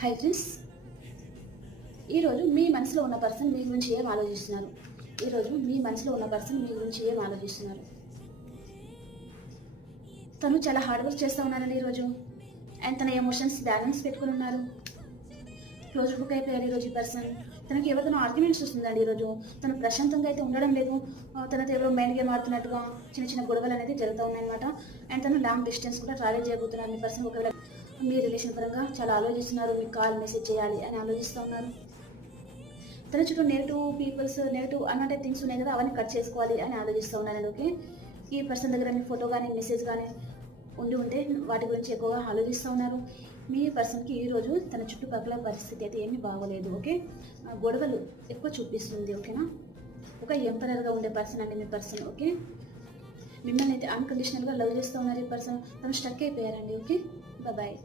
Hi friends, ఈరోజు మీ మనసులో ఉన్న పర్సన్ మీ గురించి ఏం ఆలోచిస్తున్నారు? ఈరోజు మీ మనసులో ఉన్న పర్సన్ మీ గురించి ఏం ఆలోచిస్తున్నారు? తను చాలా హార్డ్ వర్క్ చేస్తూ ఉన్నారండి ఈరోజు. అండ్ తన ఎమోషన్స్ బ్యాలెన్స్ పెట్టుకుని ఉన్నారు. క్లోజ్ బుక్ అయిపోయారు ఈరోజు ఈ పర్సన్. తనకి ఎవరితో ఆర్గ్యుమెంట్స్ వస్తుందండి ఈరోజు. తను ప్రశాంతంగా అయితే ఉండడం లేదు. తనతో ఎవరో మైండ్ గేమ్ ఆడుతున్నట్టుగా చిన్న చిన్న గొడవలు అనేది జరుగుతూ ఉన్నాయన్నమాట. అండ్ తను లాంగ్ డిస్టెన్స్ కూడా ట్రావెల్ చేయబోతున్నారు మీ పర్సన్. ఒకవేళ మీ రిలేషన్ పరంగా చాలా ఆలోచిస్తున్నారు. మీకు కాల్ మెసేజ్ చేయాలి అని ఆలోచిస్తూ ఉన్నారు. తన చుట్టూ నెగిటివ్ పీపుల్స్, నెగిటివ్ అన్నట్టే థింగ్స్ ఉన్నాయి కదా, అవన్నీ కట్ చేసుకోవాలి అని ఆలోచిస్తూ ఉన్నారండి. ఓకే, ఈ పర్సన్ దగ్గర మీ ఫోటో కానీ మెసేజ్ కానీ ఉంటే వాటి గురించి ఎక్కువగా ఆలోచిస్తూ ఉన్నారు. మీ పర్సన్కి ఈరోజు తన చుట్టుపక్కల పరిస్థితి అయితే ఏమీ బాగోలేదు. ఓకే, గొడవలు ఎక్కువ చూపిస్తుంది. ఓకేనా, ఒక ఎంపరర్గా ఉండే పర్సన్ అండి మీ పర్సన్. ఓకే, మిమ్మల్ని అయితే అన్కండిషనల్గా లవ్ చేస్తూ ఉన్నారు ఈ పర్సన్. తను స్టక్ అయిపోయారండి. Okay, bye.